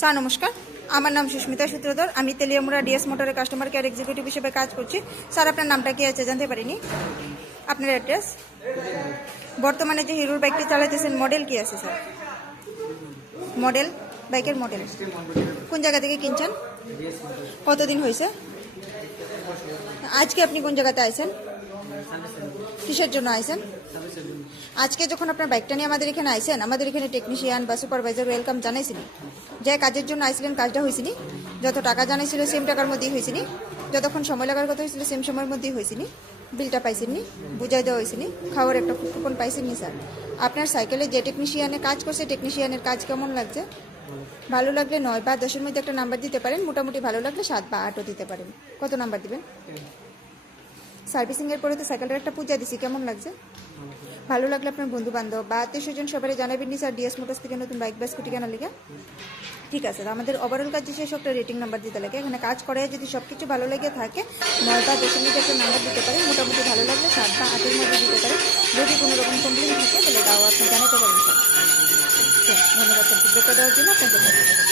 Sir নমস্কার, আমার নাম সুস্মিতা সূত্রধর। আমি তেলিয়ামুড়া ডিএস মোটরের কাস্টমার কেয়ার এক্সিকিউটিভ হিসেবে কাজ করছি। স্যার আপনার নামটা কি আছে জানতে পারিনি? আপনার অ্যাড্রেস, বর্তমানে যে হিরোর বাইকটি চালাতেছেন মডেল কি আছে স্যার? মডেল, বাইকের মডেল কোন জায়গা থেকে কিনছেন? কতদিন হয়েছে? আজকে আপনি কোন জায়গাতে আইছেন? কিসের জন্য আইছেন? আজকে যখন আপনার বাইকটা নিয়ে আমাদের এখানে আইছেন, আমাদের এখানে টেকনিশিয়ান বা সুপারভাইজার ওয়েলকাম জানাইছিনি? যে কাজের জন্য আইছিলেন কাজটা হয়েছিনি? যত টাকা জানাইছিল সেম টাকার মধ্যেই হয়েছিনি? যতক্ষণ সময় লাগার কথা হয়েছিল সেম সময়ের মধ্যেই হয়েছিনি? বিলটা পাইছেননি? বুঝাই দেওয়া হয়েছিনি? খাওয়ার একটা কুপন পাইছেননি স্যার? আপনার সাইকেলে যে টেকনিশিয়ানে কাজ করছে, টেকনিশিয়ানের কাজ কেমন লাগছে? ভালো লাগলে 9 বা 10-এর মধ্যে একটা নাম্বার দিতে পারেন। মোটামুটি ভালো লাগলে 7 বা 8ও দিতে পারেন। কত নাম্বার দিবেন? সার্ভিসিংয়ের পরে তো সাইকেলটার একটা পূজা দিছি, কেমন লাগছে? ভালো লাগলে আপনার বন্ধু বান্ধব বা আত্মীয়-স্বজন সবাই জানাবেন নি স্যার ডিএস মোটরস থেকে নতুন বাইক বা স্কুটি কেনার লেগে। ঠিক আছে, আমাদের ওভারঅল কাজ শেষ একটা রেটিং নাম্বার দিতে লাগে। এখানে কাজ করে যদি সব কিছু ভালো লেগে থাকে 9 বা 10-এর মধ্যে একটা নাম্বার দিতে পারেন। মোটামুটি ভালো লাগলে 7 বা 8-এর মধ্যে দিতে পারেন। যদি কোনো রকম কমপ্লেন থাকে তাহলে তাও আপনি জানাতে পারেন স্যার। ধন্যবাদ স্যার, ফিডব্যাকটা দেওয়ার জন্য আপনাদের।